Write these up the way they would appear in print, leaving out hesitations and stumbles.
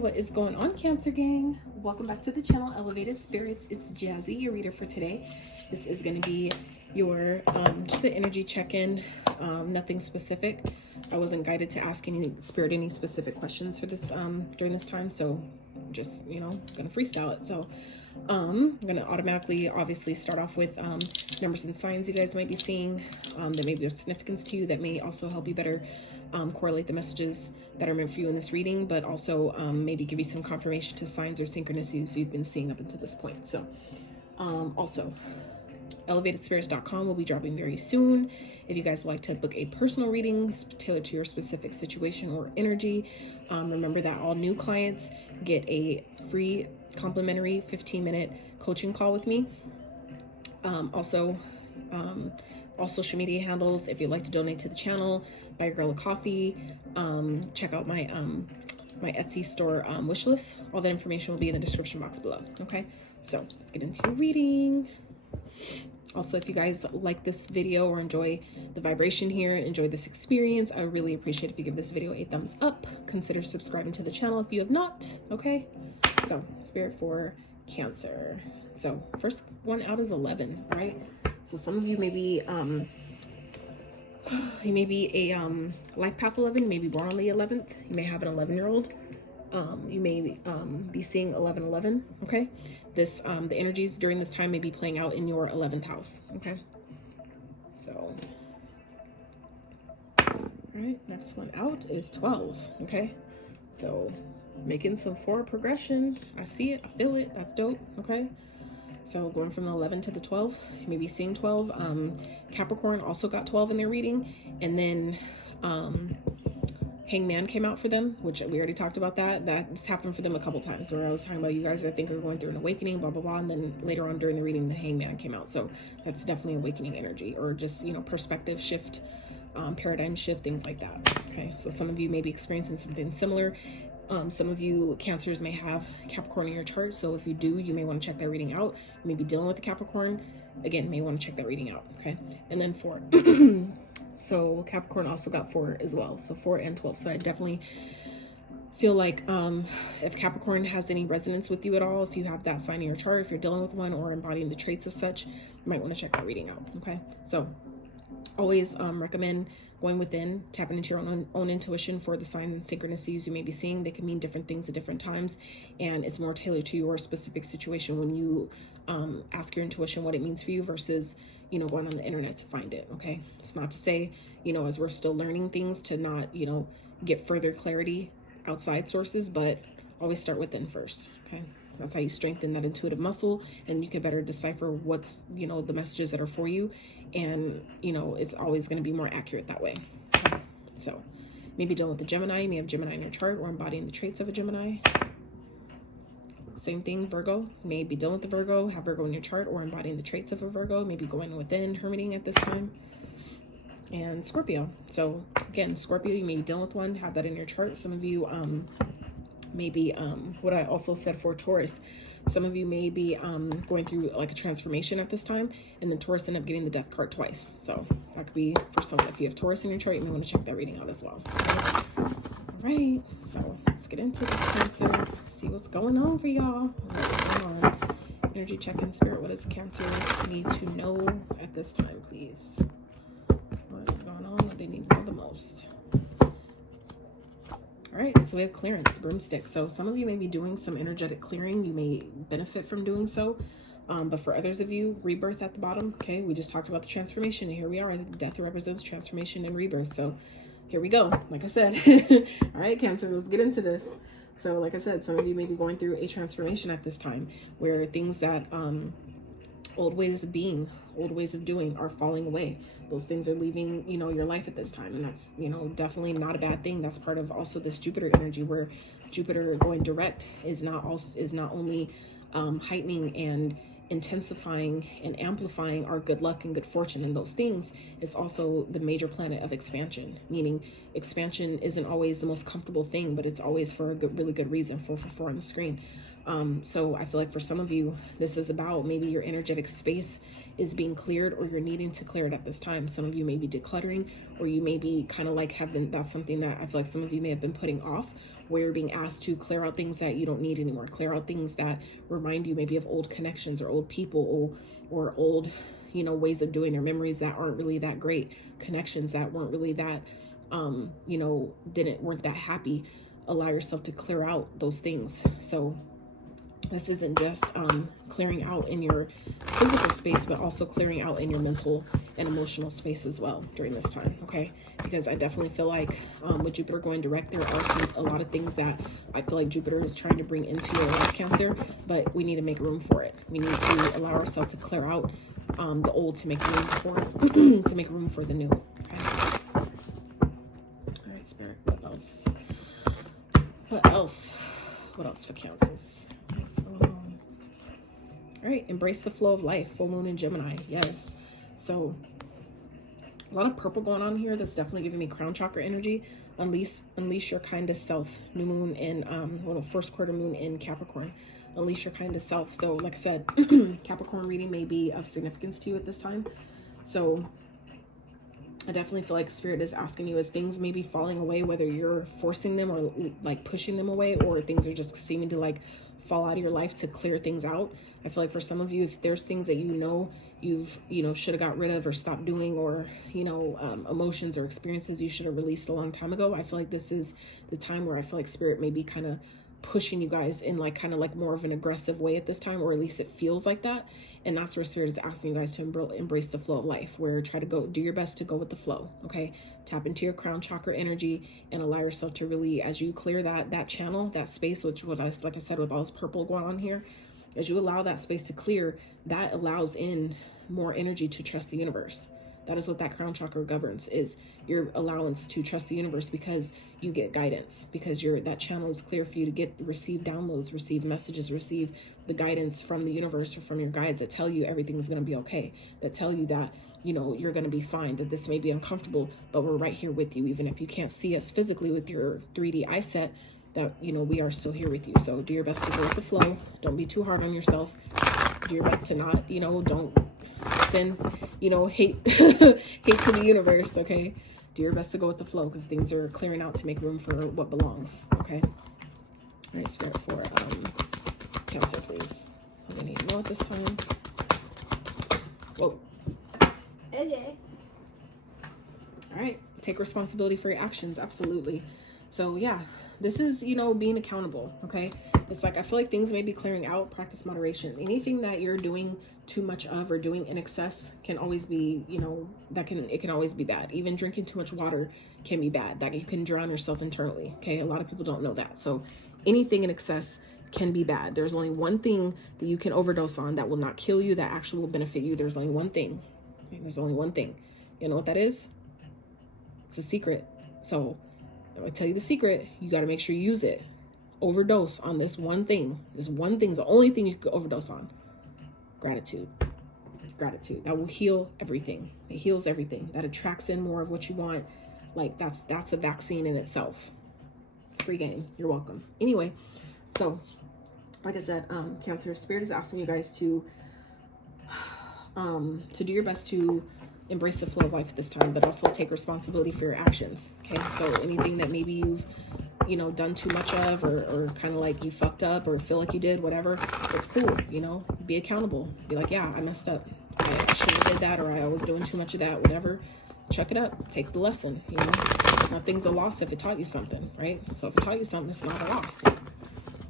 what is going on, Cancer gang? Welcome back to the channel, Elevated Spirits. It's Jazzy, your reader for today. This is going to be your just an energy check-in, nothing specific. I wasn't guided to ask any specific questions for this during this time, so just, you know, gonna freestyle it. So I'm gonna automatically obviously start off with numbers and signs you guys might be seeing that may be of significance to you, that may also help you better correlate the messages that are meant for you in this reading, but also maybe give you some confirmation to signs or synchronicities you've been seeing up until this point. So also elevatedspirits.com will be dropping very soon. If you guys would like to book a personal reading tailored to your specific situation or energy, remember that all new clients get a free complimentary 15-minute coaching call with me. Also all social media handles. If you'd like to donate to the channel, buy a girl a coffee, check out my my Etsy store wish list. All that information will be in the description box below. Okay, so let's get into your reading. Also, if you guys like this video or enjoy the vibration here, enjoy this experience, I really appreciate if you give this video a thumbs up. Consider subscribing to the channel if you have not. Okay, so Spirit for Cancer. So first one out is 11, right? So some of you may be you may be a life path 11, you may be born on the 11th, you may have an 11-year-old, you may be seeing 1111. Okay, this the energies during this time may be playing out in your 11th house. Okay, so all right, next one out is 12. Okay, so making some forward progression. I see it, I feel it. That's dope. Okay, so going from the 11 to the 12, you may be seeing 12. Capricorn also got 12 in their reading, and then Hangman came out for them, which we already talked about that. That's happened for them a couple times, where I was talking about you guys, I think, are going through an awakening, blah, blah, blah, and then later on during the reading, the Hangman came out. So that's definitely awakening energy, or just, you know, perspective shift, paradigm shift, things like that. Okay, so some of you may be experiencing something similar. Some of you Cancers may have Capricorn in your chart, so if you do, you may want to check that reading out. You may be dealing with the Capricorn. Again, you may want to check that reading out. Okay, and then 4. So Capricorn also got 4 as well, so 4 and 12. So I definitely feel like if Capricorn has any resonance with you at all, if you have that sign in your chart, if you're dealing with one or embodying the traits of such, you might want to check that reading out. Okay, so always recommend going within, tapping into your own intuition for the signs and synchronicities you may be seeing. They can mean different things at different times, and it's more tailored to your specific situation when you ask your intuition what it means for you versus, you know, going on the internet to find it. Okay, it's not to say, you know, as we're still learning things, to not, you know, get further clarity outside sources, but always start within first. Okay, that's how you strengthen that intuitive muscle, and you can better decipher what's, you know, the messages that are for you, and, you know, it's always going to be more accurate that way. Okay? So maybe dealing with the Gemini, you may have Gemini in your chart or embodying the traits of a Gemini. Same thing, Virgo, may be dealing with the Virgo, have Virgo in your chart or embodying the traits of a Virgo, maybe going within, hermiting at this time. And Scorpio. So again, Scorpio, you may be dealing with one, have that in your chart. Some of you maybe what I also said for Taurus, some of you may be going through like a transformation at this time, and then Taurus end up getting the death card twice. So that could be for someone. If you have Taurus in your chart, you may want to check that reading out as well. All right, so let's get into this, Cancer, see what's going on for y'all. What's going on? Energy check-in, Spirit, what does Cancer need to know at this time, please? What is going on? What they need to know the most? All right, so we have clearance, broomstick. So some of you may be doing some energetic clearing. You may benefit from doing so. But for others of you, rebirth at the bottom. Okay, we just talked about the transformation, and here we are. Death represents transformation and rebirth. So here we go. Like I said, all right, Cancer, let's get into this. So like I said, some of you may be going through a transformation at this time, where things that old ways of being, old ways of doing are falling away. Those things are leaving, you know, your life at this time, and that's, you know, definitely not a bad thing. That's part of also this Jupiter energy, where Jupiter going direct is not only heightening and intensifying and amplifying our good luck and good fortune and those things. It's also the major planet of expansion, meaning expansion isn't always the most comfortable thing, but it's always for a really good reason. 444 on the screen. So I feel like for some of you, this is about maybe your energetic space is being cleared, or you're needing to clear it at this time. Some of you may be decluttering, or you may be kind of like that's something that I feel like some of you may have been putting off, where you're being asked to clear out things that you don't need anymore, clear out things that remind you maybe of old connections or old people or old, you know, ways of doing, or memories that aren't really that great, connections that weren't really that, you know, weren't that happy. Allow yourself to clear out those things. So this isn't just clearing out in your physical space, but also clearing out in your mental and emotional space as well during this time, okay? Because I definitely feel like with Jupiter going direct, there are a lot of things that I feel like Jupiter is trying to bring into your life, Cancer, but we need to make room for it. We need to allow ourselves to clear out the old to make room for to make room for the new. Okay? All right, Spirit. What else? What else? What else for Cancers? All right, embrace the flow of life. Full moon in Gemini. Yes. So a lot of purple going on here. That's definitely giving me crown chakra energy. Unleash your kindest self. New moon in first quarter moon in Capricorn. Unleash your kindest self. So like I said, Capricorn reading may be of significance to you at this time. So I definitely feel like Spirit is asking you, as things may be falling away, whether you're forcing them or like pushing them away, or things are just seeming to like fall out of your life, to clear things out. I feel like for some of you, if there's things that you've should have got rid of or stopped doing, or emotions or experiences you should have released a long time ago, I feel like this is the time where I feel like Spirit may be kind of pushing you guys in like kind of like more of an aggressive way at this time, or at least it feels like that. And that's where Spirit is asking you guys to embrace the flow of life, where try to do your best to go with the flow. Okay, tap into your crown chakra energy and allow yourself to really, as you clear that channel, that space, which was, like I said, with all this purple going on here, as you allow that space to clear, that allows in more energy to trust the universe. That is what that crown chakra governs, is your allowance to trust the universe, because you get guidance, because that channel is clear for you to receive downloads, receive messages, receive the guidance from the universe or from your guides that tell you everything is going to be okay, that tell you that, you're going to be fine, that this may be uncomfortable, but we're right here with you. Even if you can't see us physically with your 3D eye set, that, we are still here with you. So do your best to go with the flow. Don't be too hard on yourself. Do your best to not, don't send, hate, hate to the universe. Okay. Do your best to go with the flow, because things are clearing out to make room for what belongs. Okay. All right, Spirit, for Cancer, please. I'm gonna need more at this time. Whoa. Okay. All right. Take responsibility for your actions. Absolutely. So yeah, this is, being accountable. Okay. It's like, I feel like things may be clearing out. Practice moderation. Anything that you're doing too much of or doing in excess can always be, it can always be bad. Even drinking too much water can be bad. That you can drown yourself internally. Okay. A lot of people don't know that. So anything in excess can be bad. There's only one thing that you can overdose on that will not kill you, that actually will benefit you. There's only one thing. There's only one thing. You know what that is? It's a secret. So if I tell you the secret, you got to make sure you use it. Overdose on this one thing. This one thing is the only thing you can overdose on. Gratitude. Gratitude. That will heal everything. It heals everything. That attracts in more of what you want. Like that's a vaccine in itself. Free game. You're welcome. Anyway, so like I said, Cancer, Spirit is asking you guys to do your best to embrace the flow of life at this time, but also take responsibility for your actions. Okay, so anything that maybe you've done too much of, or kind of like you fucked up or feel like you did, whatever, it's cool. Be accountable. Be like, yeah, I messed up. I should have did that, or I was doing too much of that, whatever. Chuck it up. Take the lesson. Nothing's a loss if it taught you something, right? So if it taught you something, it's not a loss.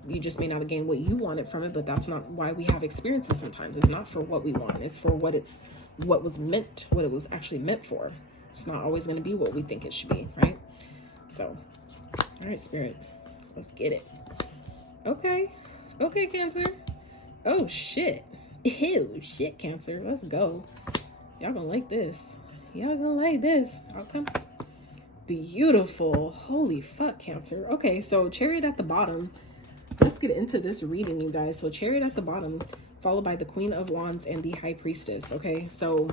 You just may not have gained what you wanted from it, but that's not why we have experiences sometimes. It's not for what we want. It's for what it was actually meant for. It's not always going to be what we think it should be, right? So, all right, Spirit, let's get it. Okay, Cancer. Oh shit. Ew, shit, Cancer. Let's go. Y'all gonna like this. Okay. Beautiful. Holy fuck, Cancer. Okay, so Chariot at the bottom. Let's get into this reading, you guys. So Chariot at the bottom, followed by the Queen of Wands and the High Priestess. Okay, so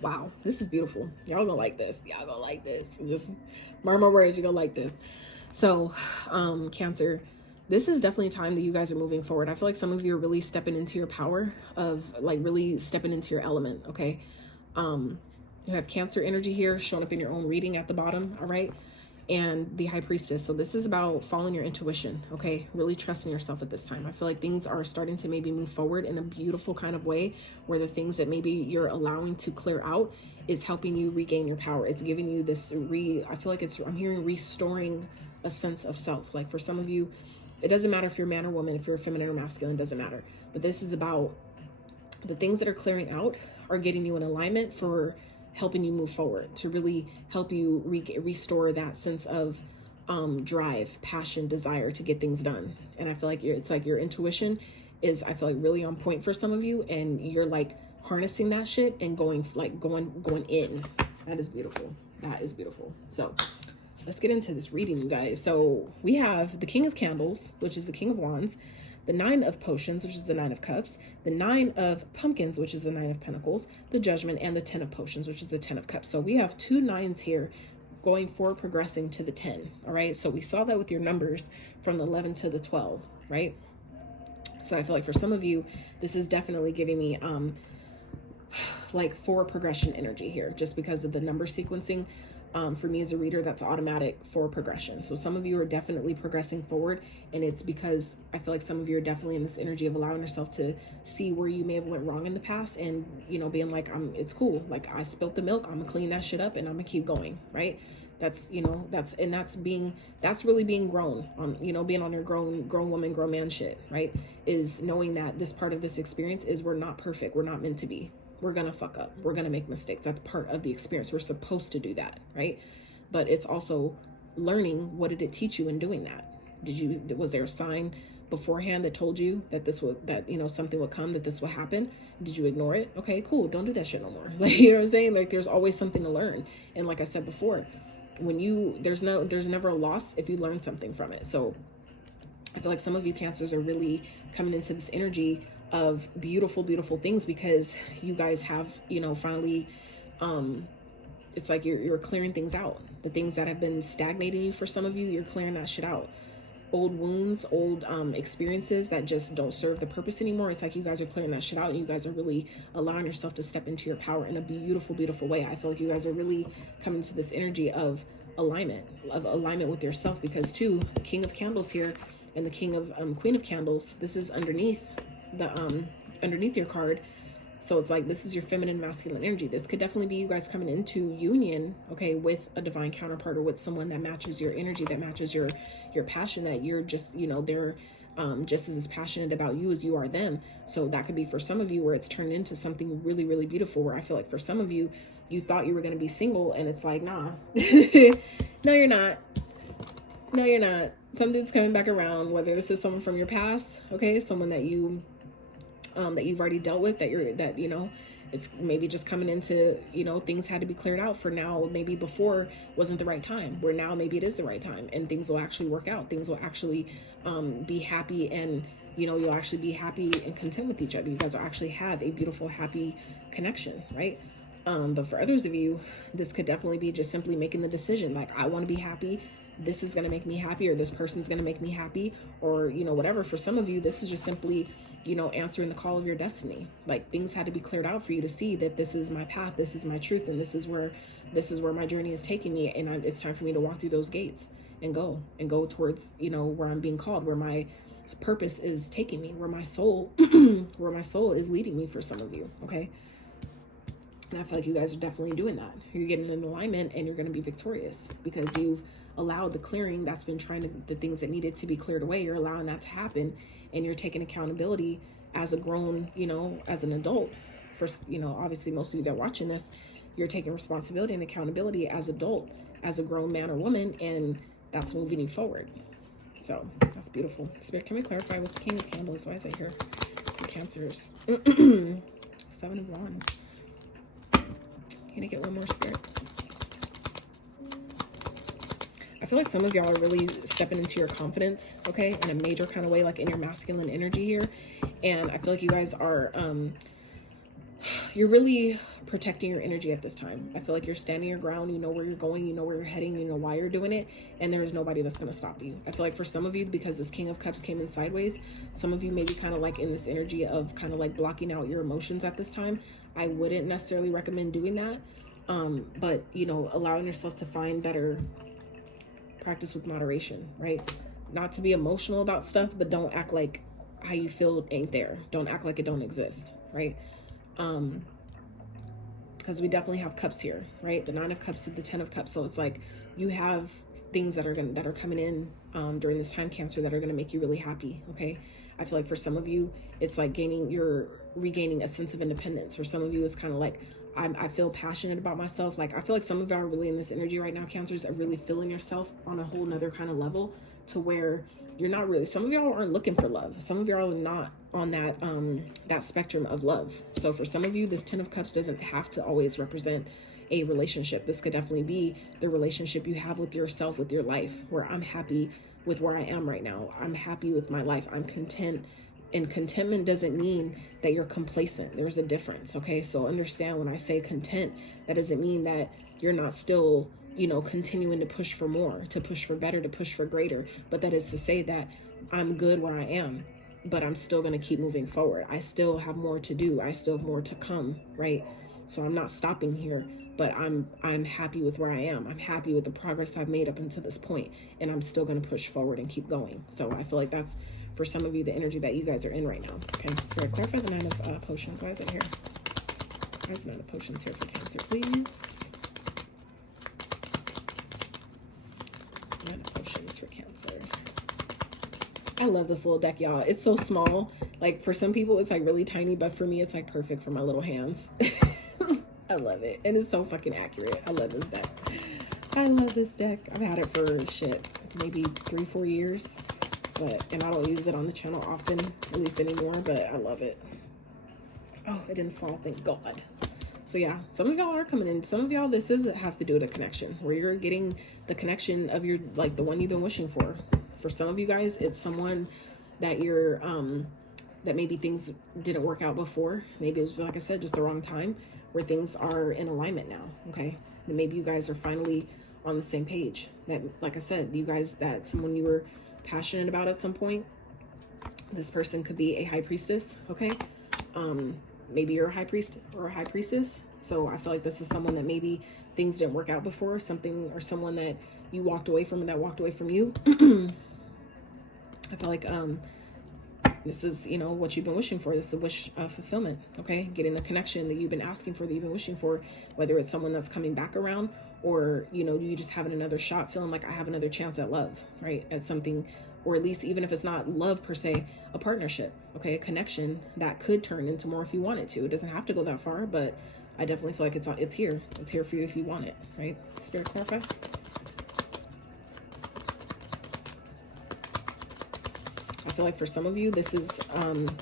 wow, this is beautiful. Y'all gonna like this. Just mark my words, you're gonna like this. So Cancer, this is definitely a time that you guys are moving forward. I feel like some of you are really stepping into your power, of like really stepping into your element. Okay, you have Cancer energy here showing up in your own reading at the bottom. All right, and the high priestess. So this is about following your intuition, okay? Really trusting yourself at this time. I feel like things are starting to maybe move forward in a beautiful kind of way, where the things that maybe you're allowing to clear out is helping you regain your power. It's giving you this I feel like I'm hearing restoring a sense of self. Like for some of you, it doesn't matter if you're man or woman, if you're feminine or masculine, it doesn't matter. But this is about the things that are clearing out are getting you in alignment for helping you move forward, to really help you restore that sense of drive, passion, desire to get things done. And I feel like it's like your intuition is, I feel like, really on point for some of you, and you're like harnessing that shit and going in. That is beautiful. That is beautiful. So let's get into this reading, you guys. So we have the King of Candles, which is the King of Wands, the Nine of Potions, which is the Nine of Cups, the Nine of Pumpkins, which is the Nine of Pentacles, the Judgment, and the Ten of Potions, which is the Ten of Cups. So we have two nines here going forward, progressing to the 10. All right. So we saw that with your numbers from the 11 to the 12, right? So I feel like for some of you, this is definitely giving me like forward progression energy here, just because of the number sequencing. For me as a reader, that's automatic for progression. So some of you are definitely progressing forward, and it's because I feel like some of you are definitely in this energy of allowing yourself to see where you may have went wrong in the past, and being like, it's cool, like I spilled the milk, I'm gonna clean that shit up and I'm gonna keep going, right? That's that's really being grown on, being on your grown woman, grown man shit, right? Is knowing that this part of this experience is we're not perfect, we're not meant to be. We're going to fuck up. We're going to make mistakes. That's part of the experience. We're supposed to do that, right? But it's also learning, what did it teach you in doing that? Was there a sign beforehand that told you that something would come, that this would happen? Did you ignore it? Okay, cool. Don't do that shit no more. Like, you know what I'm saying? Like, there's always something to learn. And like I said before, there's never a loss if you learn something from it. So I feel like some of you Cancers are really coming into this energy of beautiful, beautiful things, because you guys have, finally, it's like you're clearing things out. The things that have been stagnating you for some of you, you're clearing that shit out. Old wounds, old experiences that just don't serve the purpose anymore. It's like you guys are clearing that shit out, and you guys are really allowing yourself to step into your power in a beautiful, beautiful way. I feel like you guys are really coming to this energy of alignment with yourself, because too, King of Candles here and the King of Queen of Candles, this is underneath your card. So it's like, this is your feminine, masculine energy. This could definitely be you guys coming into union, okay, with a divine counterpart, or with someone that matches your energy, that matches your passion, that you're just, they're just as passionate about you as you are them. So that could be for some of you where it's turned into something really, really beautiful, where I feel like for some of you, you thought you were going to be single, and it's like, nah, no, you're not. No, you're not. Something's coming back around, whether this is someone from your past, okay, someone that you've already dealt with, it's maybe just coming into, things had to be cleared out for now. Maybe before wasn't the right time, where now maybe it is the right time, and things will actually work out. Things will actually be happy, and you'll actually be happy and content with each other. You guys will actually have a beautiful, happy connection, right? But for others of you, this could definitely be just simply making the decision, like, I want to be happy. This is going to make me happy, or this person's going to make me happy, or, whatever. For some of you, this is just simply, answering the call of your destiny. Like, things had to be cleared out for you to see that this is my path, this is my truth, and this is where my journey is taking me. And it's time for me to walk through those gates and go towards, where I'm being called, where my purpose is taking me, where my soul, is leading me for some of you. Okay. And I feel like you guys are definitely doing that. You're getting in alignment, and you're going to be victorious, because you've allowed the clearing that's been the things that needed to be cleared away. You're allowing that to happen, and you're taking accountability as a grown, as an adult. For, obviously most of you that are watching this, you're taking responsibility and accountability as adult, as a grown man or woman, and that's moving you forward. So that's beautiful. Spirit, can we clarify what's King of Candles? Why is it here? For Cancers. 7 of Wands. Can I get one more, Spirit? I feel like some of y'all are really stepping into your confidence, okay, in a major kind of way, like in your masculine energy here. And I feel like you guys are, you're really protecting your energy at this time. I feel like you're standing your ground. You know where you're going, you know where you're heading, you know why you're doing it, and there's nobody that's going to stop you. I feel like for some of you, because this King of Cups came in sideways, some of you may be kind of like in this energy of kind of like blocking out your emotions at this time. I wouldn't necessarily recommend doing that, but allowing yourself to find better practice with moderation, right? Not to be emotional about stuff, but don't act like how you feel ain't there. Don't act like it don't exist, right? Because we definitely have cups here, right? The 9 of cups and the 10 of cups. So it's like you have things that are coming in during this time, Cancer, that are going to make you really happy. Okay, I feel like for some of you it's like you're regaining a sense of independence. For some of you it's kind of like I feel passionate about myself. Like I feel like some of y'all are really in this energy right now, Cancers, are really feeling yourself on a whole nother kind of level, to where you're not really, some of y'all aren't looking for love. Some of y'all are not on that spectrum of love. So for some of you, this 10 of cups doesn't have to always represent a relationship. This could definitely be the relationship you have with yourself, with your life, where I'm happy with where I am right now. I'm happy with my life. I'm content. And contentment doesn't mean that you're complacent. There's a difference. Okay. So understand, when I say content, that doesn't mean that you're not still, continuing to push for more, to push for better, to push for greater. But that is to say that I'm good where I am, but I'm still going to keep moving forward. I still have more to do. I still have more to come. Right. So I'm not stopping here, but I'm happy with where I am. I'm happy with the progress I've made up until this point, and I'm still going to push forward and keep going. So I feel like that's, for some of you, the energy that you guys are in right now. Okay, Spirit, clarify the 9 of potions. Why is it here? Why is the 9 of potions here for Cancer, please? 9 of potions for Cancer. I love this little deck, y'all. It's so small. Like for some people, it's like really tiny, but for me, it's like perfect for my little hands. I love it. And it's so fucking accurate. I love this deck. I love this deck. I've had it for maybe 3-4 years. And I don't use it on the channel often, at least anymore, but I love it. Oh, it didn't fall, thank God. So yeah, some of y'all are coming in. Some of y'all, this does have to do with a connection, where you're getting the connection of your, like the one you've been wishing for. For some of you guys, it's someone that you're, that maybe things didn't work out before. Maybe it's just, like I said, just the wrong time, where things are in alignment now, okay? And maybe you guys are finally on the same page. That, like I said, you guys, that someone you were passionate about at some point, this person could be a high priestess, okay? Maybe you're a high priest or a high priestess. So I feel like this is someone that maybe things didn't work out before, something, or someone that you walked away from and that walked away from you. I feel like this is, what you've been wishing for. This is a wish fulfillment, okay? Getting the connection that you've been asking for, that you've been wishing for, whether it's someone that's coming back around, or, you just having another shot, feeling like I have another chance at love, right? At something, or at least, even if it's not love per se, a partnership, okay? A connection that could turn into more if you want it to. It doesn't have to go that far, but I definitely feel like it's here. It's here for you if you want it, right? Spirit, clarify. I feel like for some of you, this is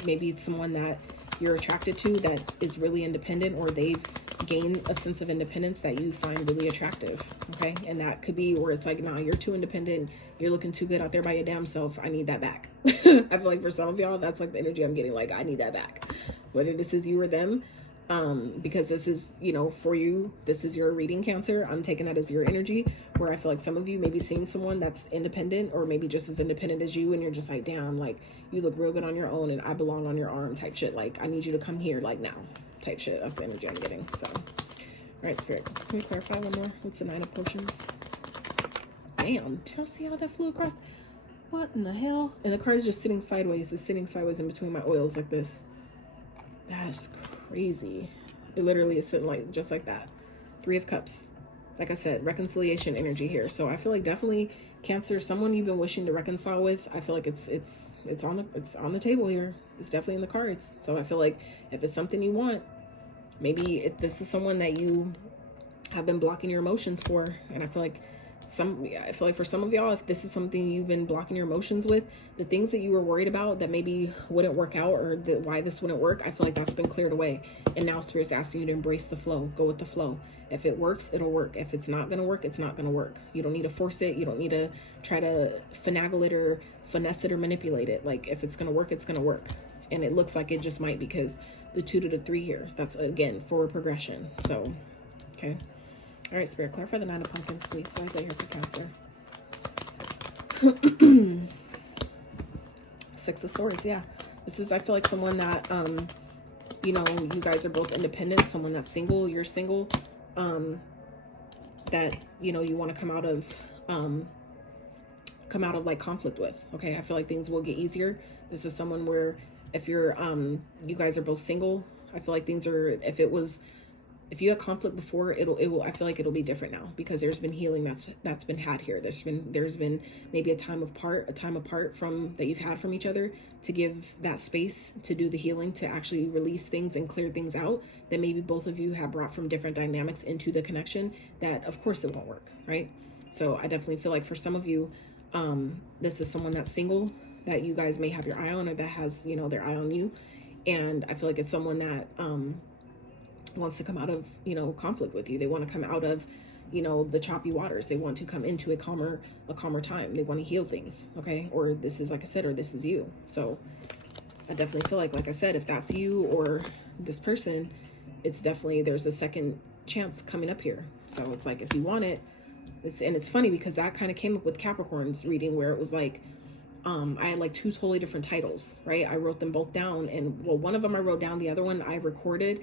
maybe someone that you're attracted to that is really independent, or they've gained a sense of independence that you find really attractive, okay? And that could be where it's like, nah, you're too independent, you're looking too good out there by your damn self, I need that back. I feel like for some of y'all, that's like the energy I'm getting, like, I need that back. Whether this is you or them, because this is, for you, this is your reading, Cancer. I'm taking that as your energy, where I feel like some of you may be seeing someone that's independent, or maybe just as independent as you, and you're just like, damn, like, you look real good on your own, and I belong on your arm type shit. Like, I need you to come here, like, now type shit. That's the energy I'm getting. So, all right, Spirit, can you clarify one more? What's the 9 of potions? Damn, did y'all see how that flew across? What in the hell? And the card is just sitting sideways. It's sitting sideways in between my oils like this. That's crazy. It literally is sitting like just like that. 3 of Cups. Like I said, reconciliation energy here. So I feel like definitely Cancer, someone you've been wishing to reconcile with. I feel like it's on the table here. It's definitely in the cards. So I feel like if it's something you want, maybe this is someone that you have been blocking your emotions for. And I feel like for some of y'all, if this is something you've been blocking your emotions with, the things that you were worried about that maybe wouldn't work out, or why this wouldn't work, I feel like that's been cleared away. And now Spirit's asking you to embrace the flow. Go with the flow. If it works, it'll work. If it's not going to work, it's not going to work. You don't need to force it. You don't need to try to finagle it or finesse it or manipulate it. Like, if it's going to work, it's going to work. And it looks like it just might, because the 2 to the 3 here, that's, again, forward progression. So, okay. All right, Spirit, clarify the 9 of Pumpkins, please. Why is that here for Cancer? 6 of Swords, yeah. This is, I feel like, someone that, you guys are both independent, someone that's single, you're single, that, you want to come out of come out of like conflict with. Okay, I feel like things will get easier. This is someone where if you're you guys are both single, I feel like things are, if you had conflict before, it will, I feel like it'll be different now, because there's been healing that's been had here. There's been maybe a time apart from that you've had from each other, to give that space to do the healing, to actually release things and clear things out that maybe both of you have brought from different dynamics into the connection, that of course it won't work, right? So I definitely feel like for some of you, this is someone that's single that you guys may have your eye on, or that has, you know, their eye on you. And I feel like it's someone that wants to come out of, you know, conflict with you. They want to come out of, you know, the choppy waters. They want to come into a calmer time. They want to heal things. Okay. Or this is, like I said, or this is you. So I definitely feel like I said, if that's you or this person, it's definitely, there's a second chance coming up here. So it's like, if you want it, it's funny because that kind of came up with Capricorn's reading, where it was like, I had like 2 totally different titles, right? I wrote them both down, and well, one of them I wrote down, the other one I recorded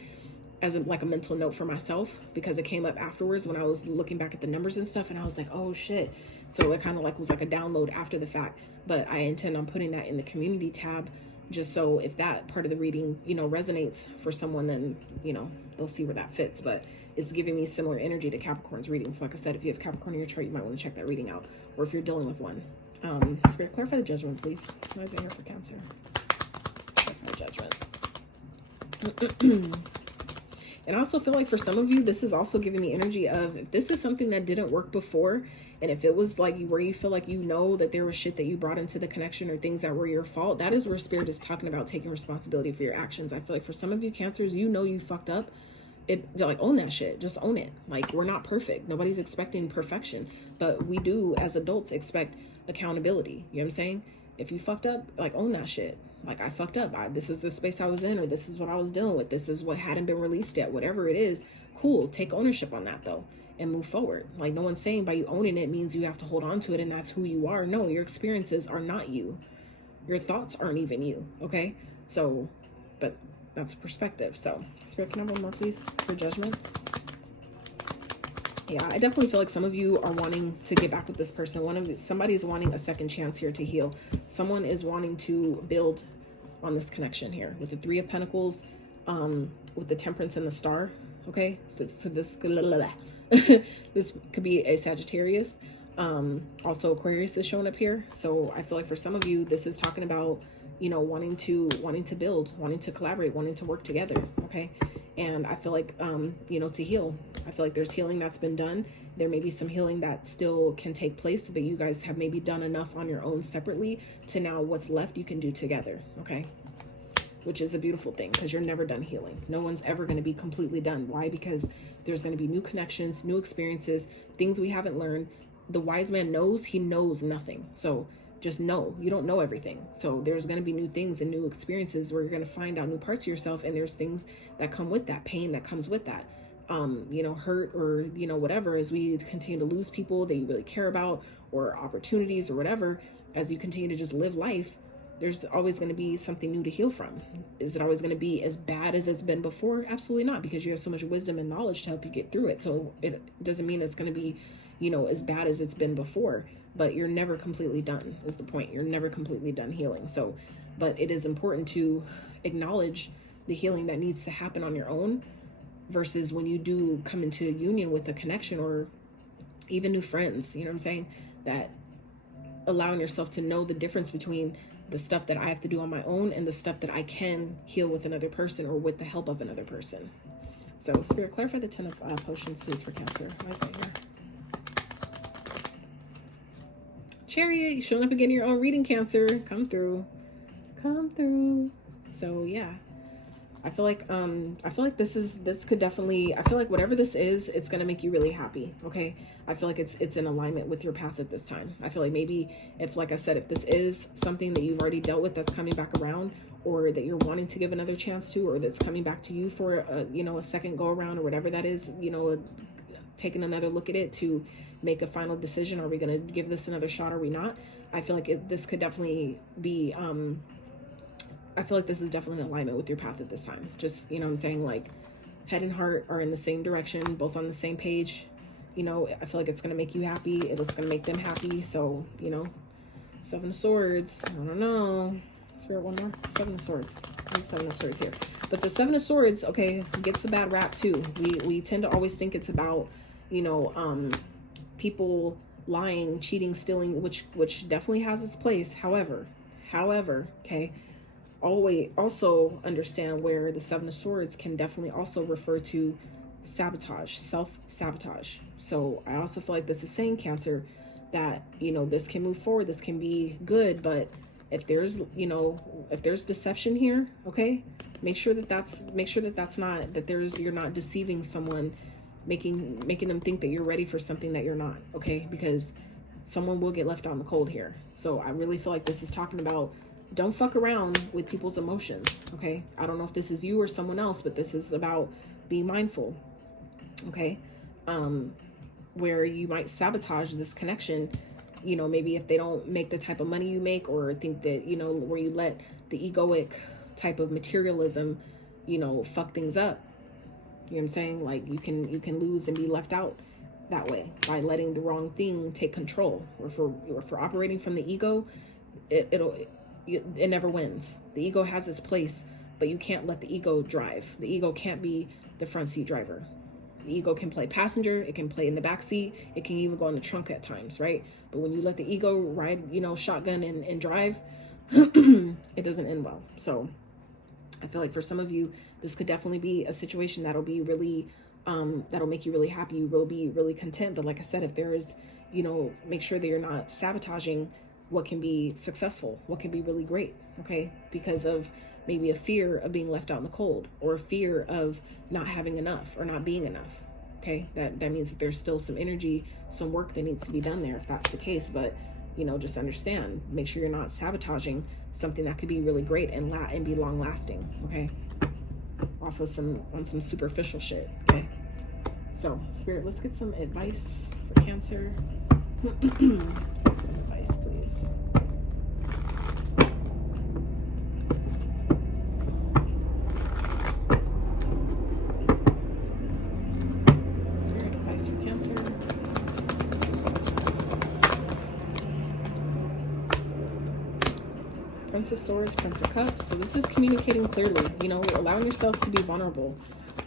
as like a mental note for myself, because it came up afterwards when I was looking back at the numbers and stuff, and I was like, oh shit. So it kind of like was like a download after the fact, but I intend on putting that in the community tab, just so if that part of the reading, you know, resonates for someone, then, you know, they'll see where that fits. But it's giving me similar energy to Capricorn's readings. So like I said, if you have Capricorn in your chart, you might want to check that reading out, or if you're dealing with one. Spirit, clarify the judgment, please. Why is it here for Cancer? Clarify the judgment. And I also feel like for some of you, this is also giving me energy of, if this is something that didn't work before, and if it was like where you feel like, you know, that there was shit that you brought into the connection or things that were your fault, that is where Spirit is talking about taking responsibility for your actions. I feel like for some of you Cancers, you know, you fucked up. They're like, own that shit. Just own it. Like, we're not perfect. Nobody's expecting perfection, but we do as adults expect accountability. You know what I'm saying? If you fucked up, like, own that shit. Like, I fucked up. This is the space I was in, or this is what I was dealing with. This is what hadn't been released yet. Whatever it is, cool. Take ownership on that though, and move forward. Like, no one's saying by you owning it means you have to hold on to it and that's who you are. No, your experiences are not you. Your thoughts aren't even you. Okay. So, but that's perspective. So Spirit, can I have one more please for judgment? Yeah, I definitely feel like some of you are wanting to get back with this person. Somebody's wanting a second chance here to heal. Someone is wanting to build on this connection here with the 3 of Pentacles, with the Temperance and the Star. Okay, so this this could be a Sagittarius. Also Aquarius is showing up here. So I feel like for some of you, this is talking about, you know, wanting to build, wanting to collaborate, wanting to work together. Okay. And I feel like, you know, to heal, I feel like there's healing that's been done. There may be some healing that still can take place, but you guys have maybe done enough on your own separately to now what's left you can do together. Okay. Which is a beautiful thing, because you're never done healing. No one's ever going to be completely done. Why? Because there's going to be new connections, new experiences, things we haven't learned. The wise man knows he knows nothing. So just know you don't know everything. So there's going to be new things and new experiences where you're going to find out new parts of yourself. And there's things that come with that, pain that comes with that, you know, hurt, or, you know, whatever, as we continue to lose people that you really care about, or opportunities or whatever, as you continue to just live life, there's always going to be something new to heal from. Is it always going to be as bad as it's been before? Absolutely not, because you have so much wisdom and knowledge to help you get through it. So it doesn't mean it's going to be, you know, as bad as it's been before, but you're never completely done is the point. You're never completely done healing. So, but it is important to acknowledge the healing that needs to happen on your own, versus when you do come into a union with a connection, or even new friends, you know what I'm saying? That allowing yourself to know the difference between the stuff that I have to do on my own and the stuff that I can heal with another person, or with the help of another person. So Spirit, clarify the 10 of potions, please, for Cancer. Why is that here? Chariot, showing up again in your own reading, Cancer. Come through. So yeah, I feel like this could definitely, I feel like whatever this is, it's going to make you really happy. Okay. I feel like it's in alignment with your path at this time. I feel like maybe if, like I said, if this is something that you've already dealt with that's coming back around, or that you're wanting to give another chance to, or that's coming back to you for a, you know, a second go around, or whatever that is, you know, taking another look at it to make a final decision. Are we going to give this another shot? Or are we not? I feel like this could definitely be, I feel like this is definitely in alignment with your path at this time. Just, you know what I'm saying? Like, head and heart are in the same direction, both on the same page. You know, I feel like it's going to make you happy. It's going to make them happy. So, you know, Seven of Swords. I don't know. Spirit, one more. Seven of Swords. There's Seven of Swords here. But the Seven of Swords, okay, gets a bad rap too. We tend to always think it's about, you know, people lying, cheating, stealing, which definitely has its place. However, okay, always also understand where the Seven of Swords can definitely also refer to sabotage, self-sabotage. So I also feel like this is saying, Cancer, that, you know, this can move forward, this can be good, but if there's, you know, if there's deception here, okay, make sure that that's not, that you're not deceiving someone, making them think that you're ready for something that you're not, okay, because someone will get left out in the cold here. So I really feel like this is talking about, don't fuck around with people's emotions, okay? I don't know if this is you or someone else, but this is about being mindful, okay? Where you might sabotage this connection, you know, maybe if they don't make the type of money you make, or think that, you know, where you let the egoic type of materialism, you know, fuck things up. You know what I'm saying? Like you can lose and be left out that way by letting the wrong thing take control, or for operating from the ego, it never wins. The ego has its place, but you can't let the ego drive. The ego can't be the front seat driver. The ego can play passenger, it can play in the back seat, it can even go in the trunk at times, right? But when you let the ego ride, you know, shotgun and drive, it doesn't end well. So I feel like for some of you, this could definitely be a situation that'll be really, that'll make you really happy. You will be really content. But like I said, if there is, you know, make sure that you're not sabotaging what can be successful, what can be really great, okay? Because of maybe a fear of being left out in the cold, or a fear of not having enough or not being enough, okay? That means that there's still some energy, some work that needs to be done there if that's the case. But, you know, just understand, make sure you're not sabotaging something that could be really great and be long lasting, okay? Off of on some superficial shit, okay? So, Spirit, let's get some advice for Cancer. Some advice, please. Spirit, advice for Cancer. Prince of Swords, Prince of Cups. So this is communicating clearly, you know, allowing yourself to be vulnerable.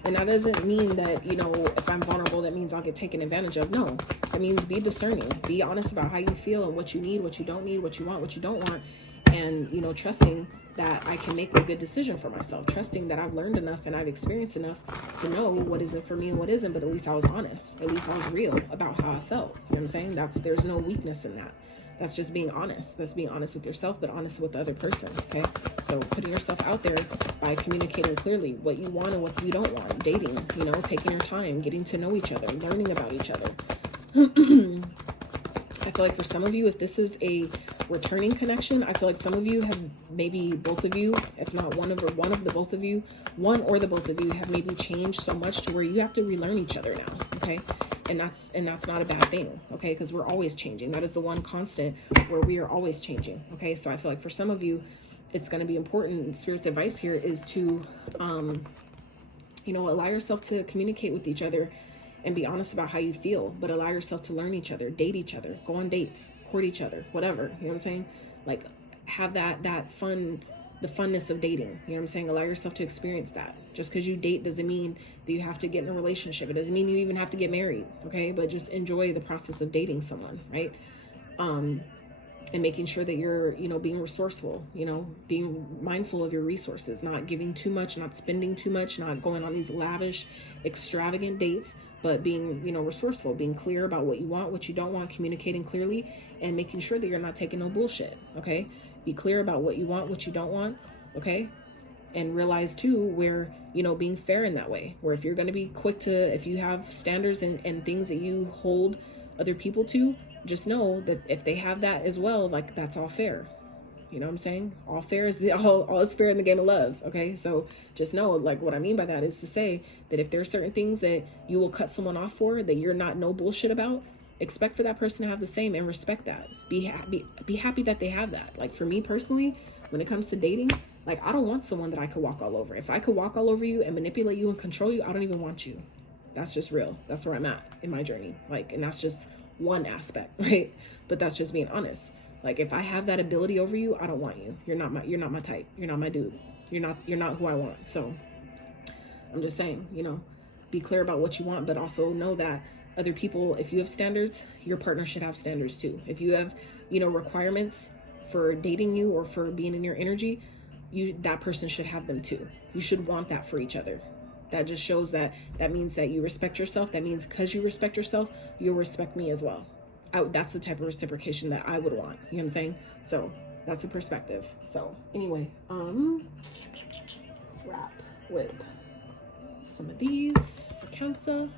And that doesn't mean that, you know, if I'm vulnerable, that means I'll get taken advantage of. No, that means be discerning, be honest about how you feel and what you need, what you don't need, what you want, what you don't want. And, you know, trusting that I can make a good decision for myself, trusting that I've learned enough and I've experienced enough to know what isn't for me and what isn't. But at least I was honest. At least I was real about how I felt. You know what I'm saying? There's no weakness in that. That's just being honest. That's being honest with yourself, but honest with the other person, okay? So putting yourself out there by communicating clearly what you want and what you don't want. Dating, you know, taking your time, getting to know each other, learning about each other. I feel like for some of you, if this is a returning connection, I feel like some of you have, maybe both of you, if not one or the both of you have maybe changed so much to where you have to relearn each other now, okay? And that's not a bad thing, okay? Because we're always changing. That is the one constant where we are always changing, okay? So I feel like for some of you, it's going to be important. Spirit's advice here is to, you know, allow yourself to communicate with each other and be honest about how you feel, but allow yourself to learn each other, date each other, go on dates, court each other, whatever. You know what I'm saying? Like have that fun, the funness of dating. You know what I'm saying? Allow yourself to experience that. Just because you date doesn't mean that you have to get in a relationship. It doesn't mean you even have to get married, okay? But just enjoy the process of dating someone, right? And making sure that you're, you know, being resourceful, you know, being mindful of your resources, not giving too much, not spending too much, not going on these lavish, extravagant dates, but being, you know, resourceful, being clear about what you want, what you don't want, communicating clearly, and making sure that you're not taking no bullshit, okay? Be clear about what you want, what you don't want, okay? And realize too where, you know, being fair in that way, where if you're going to be quick to, if you have standards and things that you hold other people to, just know that if they have that as well, like that's all fair. You know what I'm saying? All fair is all is fair in the game of love. Okay. So just know, like, what I mean by that is to say that if there are certain things that you will cut someone off for, that you're not no bullshit about, expect for that person to have the same and respect that. Be happy that they have that. Like for me personally, when it comes to dating, like I don't want someone that I could walk all over. If I could walk all over you and manipulate you and control you, I don't even want you. That's just real. That's where I'm at in my journey. Like, and that's just one aspect, right? But that's just being honest. Like, if I have that ability over you, I don't want you. You're not my type. You're not my dude. You're not who I want. So I'm just saying, you know, be clear about what you want, but also know that other people, if you have standards, your partner should have standards too. If you have, you know, requirements for dating you or for being in your energy, that person should have them too. You should want that for each other. That just shows that means that you respect yourself. That means because you respect yourself, you'll respect me as well. That's the type of reciprocation that I would want. You know what I'm saying? So that's a perspective. So anyway, let's wrap with some of these for Cancer.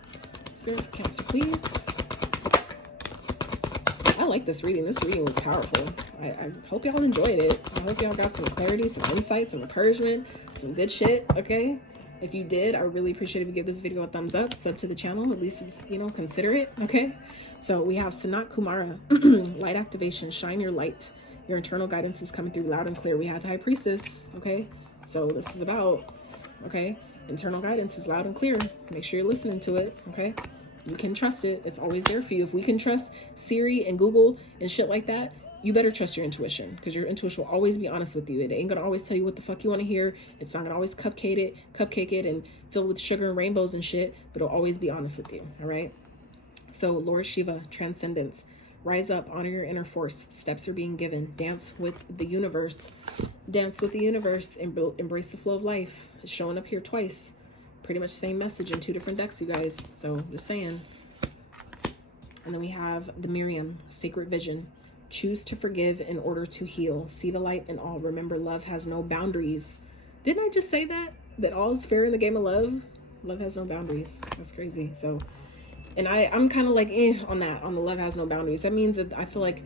Spirit for Cancer, please. I like this reading. This reading was powerful. I hope y'all enjoyed it. I hope y'all got some clarity, some insight, some encouragement, some good shit, okay? If you did, I really appreciate if you give this video a thumbs up, sub to the channel, at least, you know, consider it, okay? So we have Sanat Kumara, light activation, shine your light. Your internal guidance is coming through loud and clear. We have the High Priestess, okay? So this is about, okay, internal guidance is loud and clear. Make sure you're listening to it, okay? You can trust it. It's always there for you. If we can trust Siri and Google and shit like that, you better trust your intuition, because your intuition will always be honest with you. It ain't gonna always tell you what the fuck you want to hear. It's not gonna always cupcake it and fill with sugar and rainbows and shit, but it'll always be honest with you. All right. So Lord Shiva, transcendence, rise up, honor your inner force. Steps are being given. Dance with the universe. Dance with the universe and embrace the flow of life. It's showing up here twice. Pretty much same message in 2 different decks, you guys. So just saying. And then we have the Miriam, sacred vision. Choose to forgive in order to heal. See the light in all. Remember, love has no boundaries. Didn't I just say that? That all is fair in the game of love? Love has no boundaries. That's crazy. So, and I'm kind of like on that, on the love has no boundaries. That means that I feel like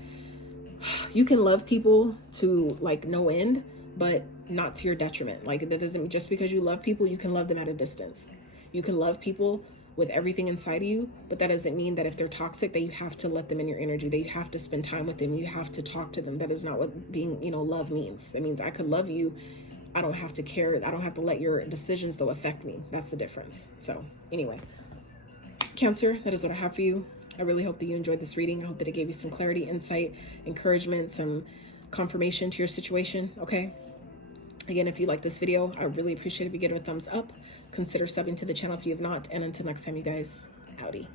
you can love people to like no end, but not to your detriment. Like, that doesn't, just because you love people, you can love them at a distance. You can love people with everything inside of you, but that doesn't mean that if they're toxic that you have to let them in your energy, that you have to spend time with them, you have to talk to them. That is not what being, you know, love means. That means I could love you, I don't have to care, I don't have to let your decisions though affect me. That's the difference. So anyway, Cancer, that is what I have for you. I really hope that you enjoyed this reading. I hope that it gave you some clarity, insight, encouragement, some confirmation to your situation, okay? Again, if you like this video, I really appreciate if you give it a thumbs up. Consider subbing to the channel if you have not. And until next time, you guys, howdy.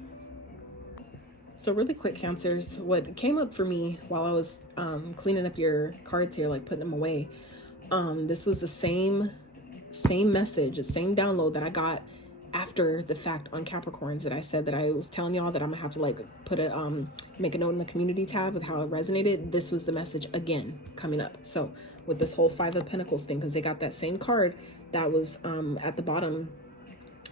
So really quick, Cancers, what came up for me while I was cleaning up your cards here, like putting them away, this was the same message, the same download that I got after the fact on Capricorns, that I said that I was telling y'all that I'm gonna have to like put a make a note in the community tab with how it resonated. This was the message again coming up. So with this whole 5 of Pentacles thing, because they got that same card that was at the bottom,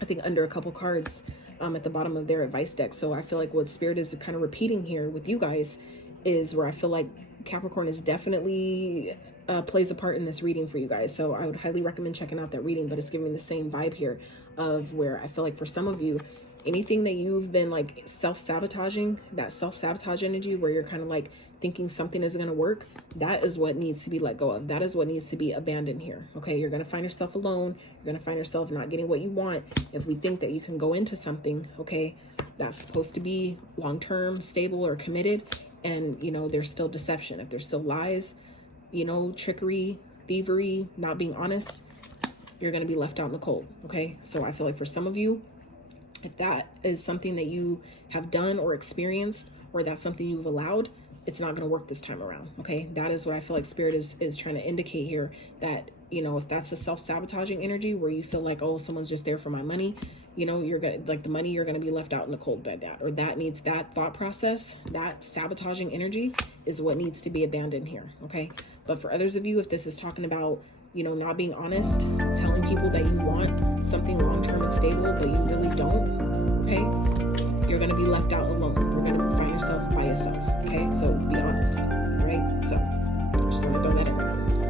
I think under a couple cards at the bottom of their advice deck. So I feel like what Spirit is kind of repeating here with you guys is where I feel like Capricorn is definitely plays a part in this reading for you guys. So I would highly recommend checking out that reading, but it's giving me the same vibe here of where I feel like for some of you, anything that you've been like self-sabotaging, that self-sabotage energy where you're kind of like thinking something isn't going to work, that is what needs to be let go of. That is what needs to be abandoned here. Okay, you're going to find yourself alone. You're going to find yourself not getting what you want if we think that you can go into something, okay, that's supposed to be long-term, stable, or committed, and you know there's still deception, if there's still lies, you know, trickery, thievery, not being honest, you're going to be left out in the cold. Okay, so I feel like for some of you, if that is something that you have done or experienced, or that's something you've allowed, it's not going to work this time around. Okay, that is what I feel like Spirit is trying to indicate here, that, you know, if that's a self-sabotaging energy where you feel like, oh, someone's just there for my money, you know, you're gonna like the money, you're gonna be left out in the cold by that, or that needs, that thought process, that sabotaging energy is what needs to be abandoned here. Okay, but for others of you, if this is talking about, you know, not being honest, telling people that you want something long-term and stable but you really don't, okay, you're gonna be left out alone. You're gonna find yourself by yourself. Okay, so be honest. All right, so just want to throw that in there.